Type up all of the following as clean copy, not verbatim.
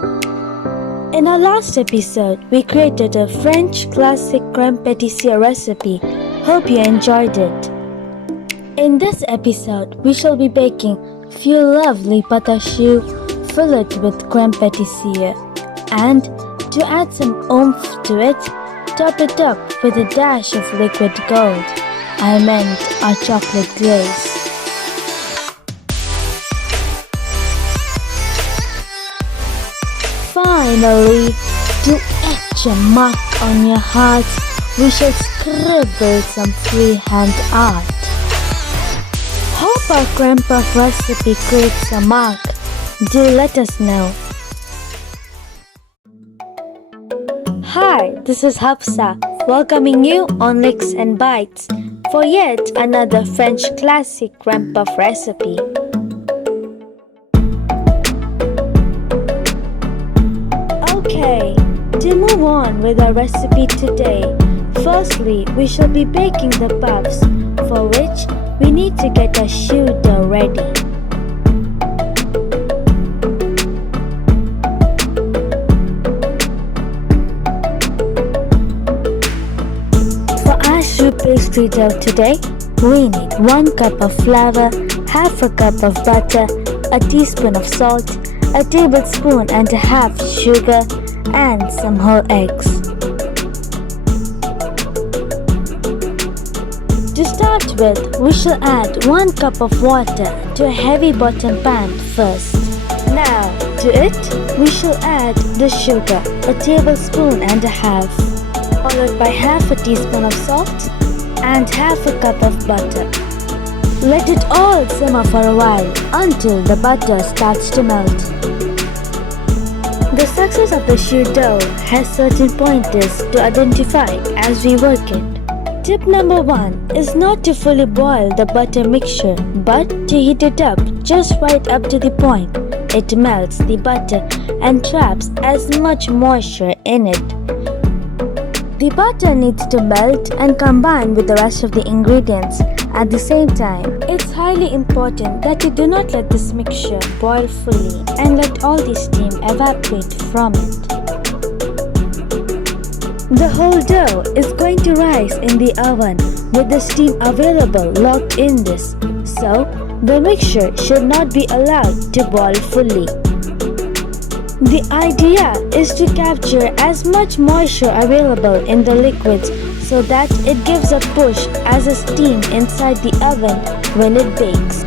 In our last episode, we created a French classic creme patissiere recipe. Hope you enjoyed it. In this episode, we shall be baking few lovely pâte choux filled with creme patissiere. And to add some oomph to it, top it up with a dash of liquid gold. I meant our chocolate glaze. Finally, to etch a mark on your heart, we shall scribble some freehand art. Hope our creme puff recipe creates a mark. Do let us know. Hi, this is Hafsa, welcoming you on Licks and Bites for yet another French classic creme puff recipe. Okay, to move on with our recipe today, firstly we shall be baking the puffs, for which we need to get our choux dough ready. For our choux pastry dough today, we need 1 cup of flour, half a cup of butter, a teaspoon of salt, a tablespoon and a half sugar, and some whole eggs. To start with, we shall add 1 cup of water to a heavy bottom pan first. Now, to it, we shall add the sugar, a tablespoon and a half, followed by half a teaspoon of salt and half a cup of butter. Let it all simmer for a while until the butter starts to melt. The success of the choux dough has certain pointers to identify as we work it. Tip number 1 is not to fully boil the butter mixture, but to heat it up just right up to the point it melts the butter and traps as much moisture in it. The butter needs to melt and combine with the rest of the ingredients at the same time. It's highly important that you do not let this mixture boil fully and let all the steam evaporate from it. The whole dough is going to rise in the oven with the steam available locked in this, so the mixture should not be allowed to boil fully. The idea is to capture as much moisture available in the liquids so that it gives a push as a steam inside the oven when it bakes.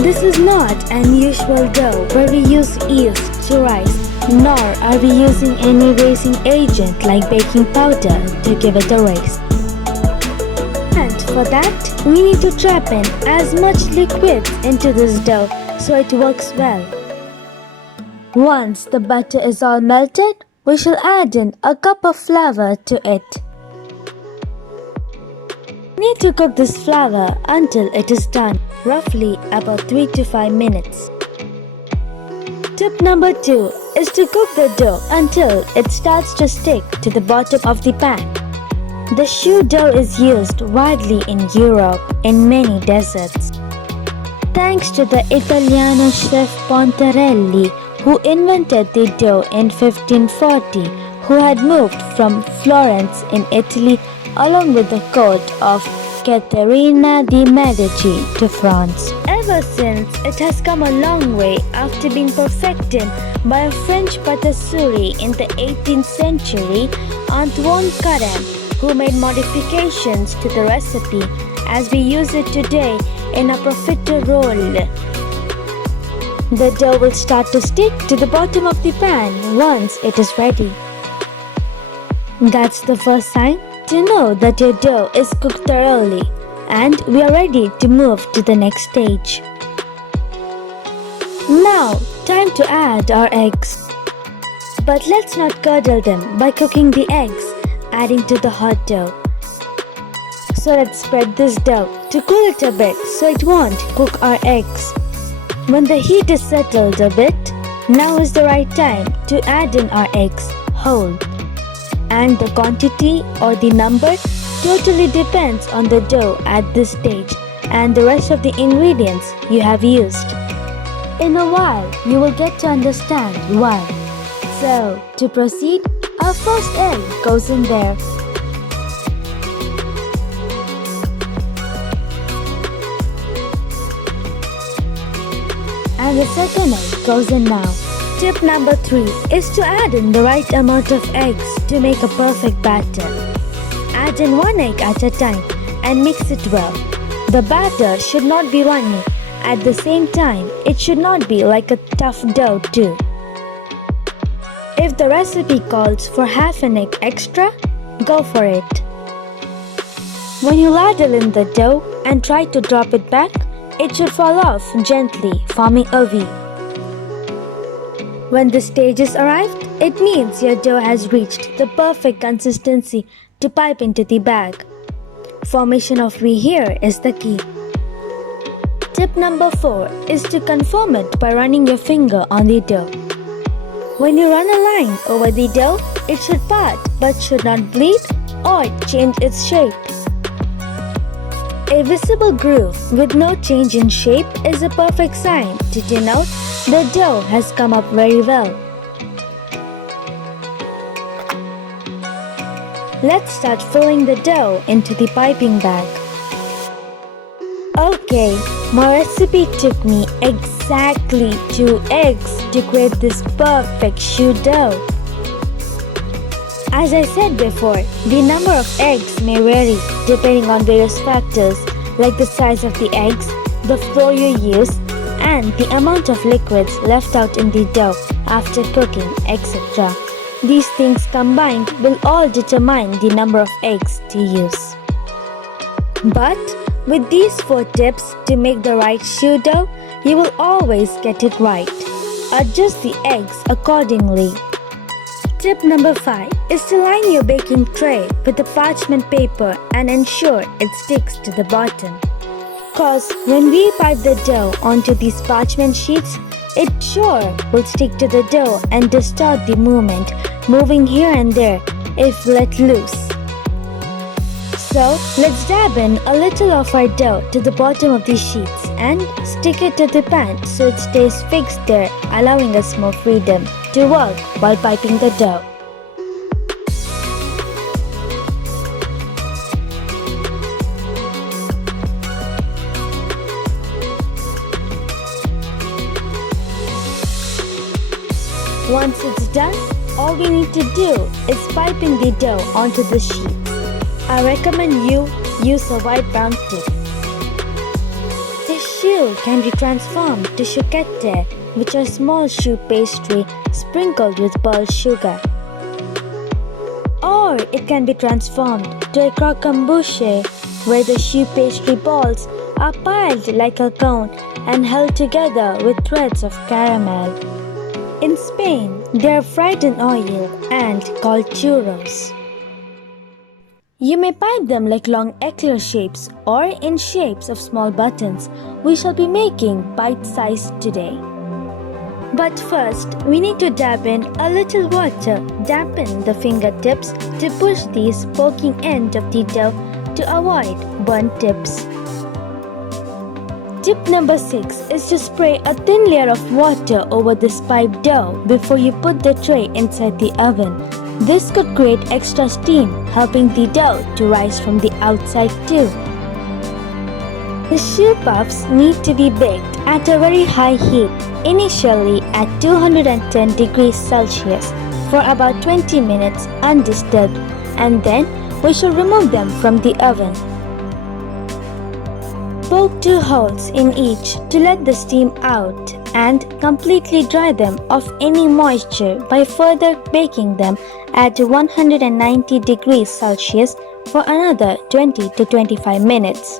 This is not an usual dough where we use yeast to rise, nor are we using any raising agent like baking powder to give it a rise. And for that, we need to trap in as much liquid into this dough so it works well. Once the butter is all melted, we shall add in a cup of flour to it. We need to cook this flour until it is done, roughly about 3 to 5 minutes. Tip number 2 is to cook the dough until it starts to stick to the bottom of the pan. The choux dough is used widely in Europe in many desserts. Thanks to the Italiano chef Pontarelli, who invented the dough in 1540, who had moved from Florence in Italy along with the court of Caterina di Medici to France. Ever since, it has come a long way after being perfected by a French patisserie in the 18th century, Antoine Carême, who made modifications to the recipe as we use it today in a profiterole. The dough will start to stick to the bottom of the pan once it is ready. That's the first sign to know that your dough is cooked thoroughly and we are ready to move to the next stage. Now, time to add our eggs. But let's not curdle them by cooking the eggs, adding to the hot dough. So let's spread this dough to cool it a bit so it won't cook our eggs. When the heat is settled a bit, now is the right time to add in our eggs whole. And the quantity or the number totally depends on the dough at this stage and the rest of the ingredients you have used. In a while, you will get to understand why. So, to proceed, our first egg goes in there. And the second egg goes in now. Tip number 3 is to add in the right amount of eggs to make a perfect batter. Add in 1 egg at a time and mix it well. The batter should not be runny. At the same time, it should not be like a tough dough too. If the recipe calls for half an egg extra, go for it. When you ladle in the dough and try to drop it back, it should fall off gently, forming a V. When the stage is arrived, it means your dough has reached the perfect consistency to pipe into the bag. Formation of V here is the key. Tip number 4 is to confirm it by running your finger on the dough. When you run a line over the dough, it should part but should not bleed or change its shape. A visible groove with no change in shape is a perfect sign to denote the dough has come up very well. Let's start filling the dough into the piping bag. Okay, my recipe took me exactly 2 eggs to create this perfect choux dough. As I said before, the number of eggs may vary depending on various factors like the size of the eggs, the flour you use, and the amount of liquids left out in the dough after cooking, etc. These things combined will all determine the number of eggs to use. But with these 4 tips to make the right choux dough, you will always get it right. Adjust the eggs accordingly. Tip number 5 is to line your baking tray with the parchment paper and ensure it sticks to the bottom. Cause when we pipe the dough onto these parchment sheets, it sure will stick to the dough and distort the movement, moving here and there if let loose. So, let's dab in a little of our dough to the bottom of these sheets and stick it to the pan so it stays fixed there, allowing us more freedom to work while piping the dough. Once it's done, all we need to do is piping the dough onto the sheets. I recommend you use a white brown tip. This choux can be transformed to choquette, which are small choux pastry sprinkled with pearl sugar. Or it can be transformed to a croquembouche, where the choux pastry balls are piled like a cone and held together with threads of caramel. In Spain, they are fried in oil and called churros. You may pipe them like long eclair shapes or in shapes of small buttons. We shall be making bite-sized today. But first, we need to dab in a little water, dampen the fingertips to push these poking end of the dough to avoid burnt tips. Tip number 6 is to spray a thin layer of water over this piped dough before you put the tray inside the oven. This could create extra steam, helping the dough to rise from the outside too. The choux puffs need to be baked at a very high heat, initially at 210 degrees Celsius for about 20 minutes undisturbed, and then we should remove them from the oven. Poke 2 holes in each to let the steam out and completely dry them of any moisture by further baking them at 190 degrees Celsius for another 20 to 25 minutes.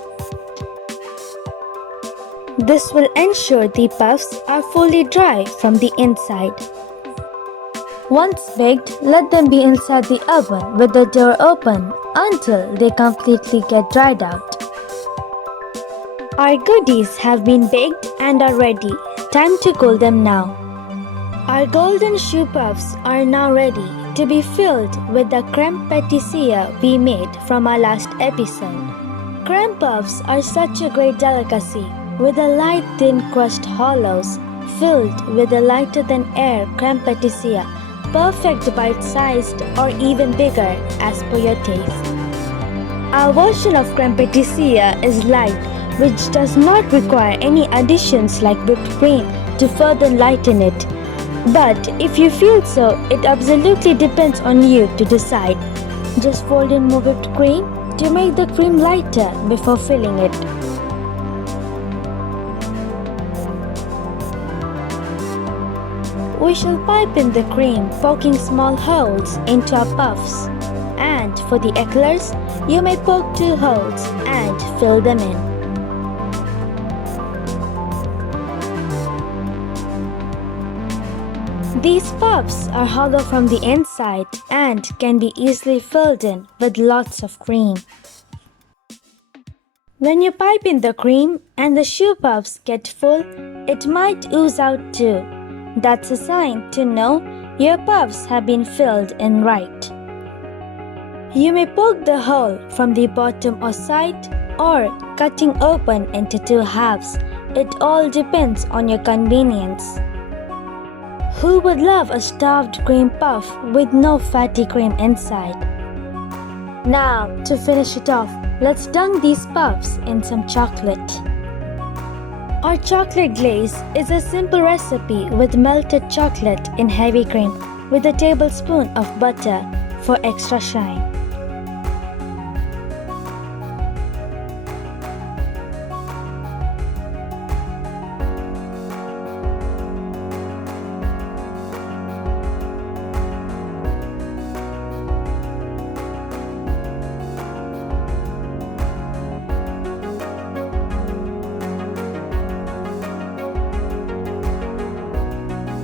This will ensure the puffs are fully dry from the inside. Once baked, let them be inside the oven with the door open until they completely get dried out. Our goodies have been baked and are ready. Time to cool them now. Our golden choux puffs are now ready to be filled with the Creme Patissiere we made from our last episode. Creme Puffs are such a great delicacy with a light thin crust hollows, filled with a lighter than air creme patissiere, perfect bite-sized or even bigger as per your taste. Our version of creme patissiere is light, which does not require any additions like whipped cream to further lighten it. But if you feel so, it absolutely depends on you to decide. Just fold in more whipped cream to make the cream lighter before filling it. We shall pipe in the cream, poking small holes into our puffs. And for the eclairs, you may poke 2 holes and fill them in. These puffs are hollow from the inside and can be easily filled in with lots of cream. When you pipe in the cream and the choux puffs get full, it might ooze out too. That's a sign to know your puffs have been filled in right. You may poke the hole from the bottom or side or cutting open into 2 halves. It all depends on your convenience. Who would love a stuffed cream puff with no fatty cream inside? Now, to finish it off, let's dunk these puffs in some chocolate. Our chocolate glaze is a simple recipe with melted chocolate in heavy cream with a tablespoon of butter for extra shine.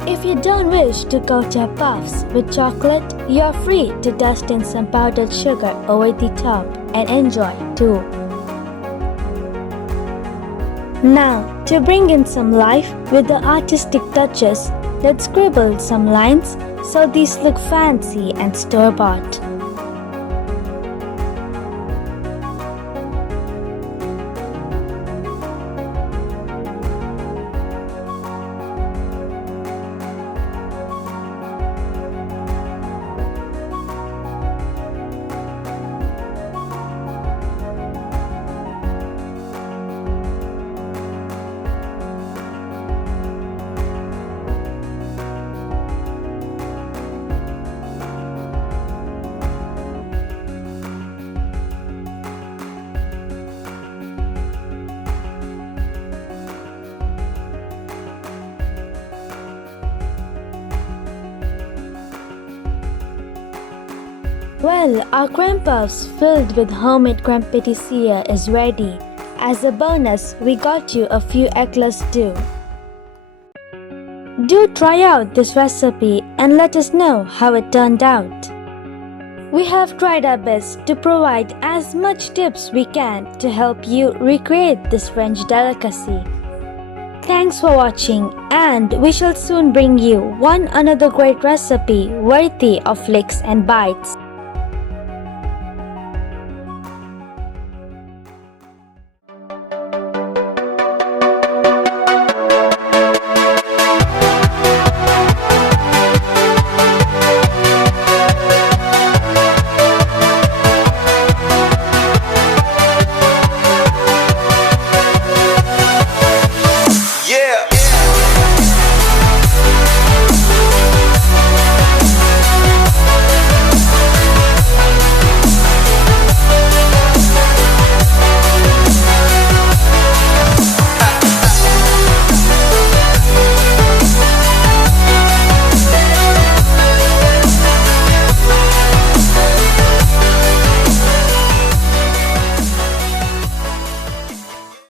If you don't wish to coat your puffs with chocolate, you are free to dust in some powdered sugar over the top and enjoy too. Now, to bring in some life with the artistic touches, let's scribble some lines so these look fancy and store-bought. Well, our creme puffs filled with homemade creme patissiere is ready. As a bonus, we got you a few eclairs too. Do try out this recipe and let us know how it turned out. We have tried our best to provide as much tips we can to help you recreate this French delicacy. Thanks for watching, and we shall soon bring you one another great recipe worthy of licks and bites.